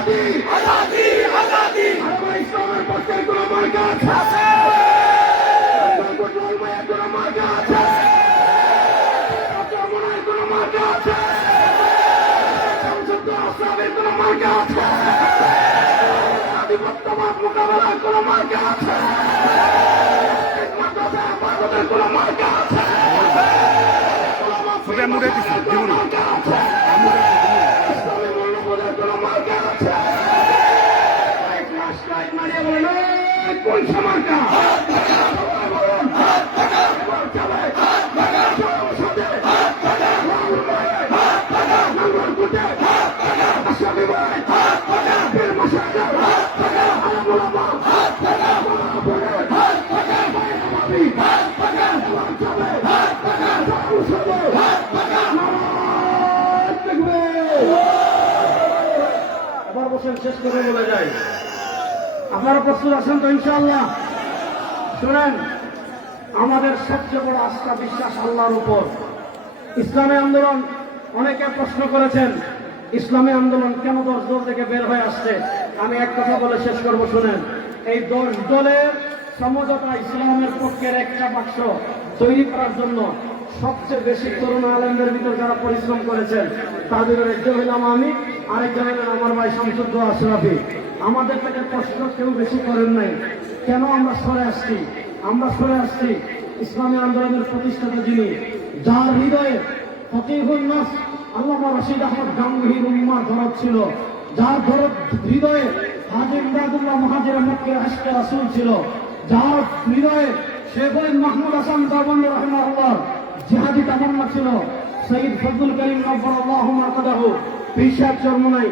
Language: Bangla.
আজাদি আজাদি আজাদি আমার ইসলামের পক্ষে কোনো মার্কা আছে কোনো মার্কা আছে কোনো মার্কা আছে কোনো মার্কা আছে আধিপত্যবাদ মোকাবেলার কোনো মার্কা আছে একমাত্র কোনো মার্কা আছে মুড়ে দিচ্ছে আবার বসেন শেষ করে বলে যাই। আপনারা প্রস্তুত আছেন তো ইনশাআল্লাহ? শুনেন, আমাদের সবচেয়ে বড় আস্থা বিশ্বাস আল্লাহর উপর। ইসলামী আন্দোলন অনেকে প্রশ্ন করেছেন, ইসলামী আন্দোলন কেন দশ দল থেকে বের হয়ে আসছে? আমি এক কথা বলে শেষ করব, শুনেন। এই দশ দলের সমঝোতা ইসলামের পক্ষের একটা বাক্স তৈরি করার জন্য সবচেয়ে বেশি তরুণ আলেমদের ভিতর যারা পরিশ্রম করেছেন, তাদের একজন হইলাম আমি, আরেকজন হলেন আমার ভাই শামসুদ্দ আশরাফি। আমাদের থেকে কষ্ট কেউ বেশি করেন নাই। কেন আমরা সরে আসছি? আমরা সরে আসছি ইসলামী আন্দোলনের প্রতিষ্ঠাতা যিনি, যার হৃদয়ে ফকিহুল নাস আল্লামা রশিদ আহমদ গাঙ্গুহির উম্মা দরদ ছিল, যার দরদ হৃদয়ে হাজি ইমদাদুল্লাহ মহাজির মক্কের আশকে রাসূল ছিল, যার হৃদয়ে শেখুল মাহমুদ হাসান দাবন্দ রহমাল্লাহ জিহাদি তামান্না ছিল সঈদ ফজলুল করিম নব্বর আল্লাহ মাকাদাহু পিসাব চর্মনাই।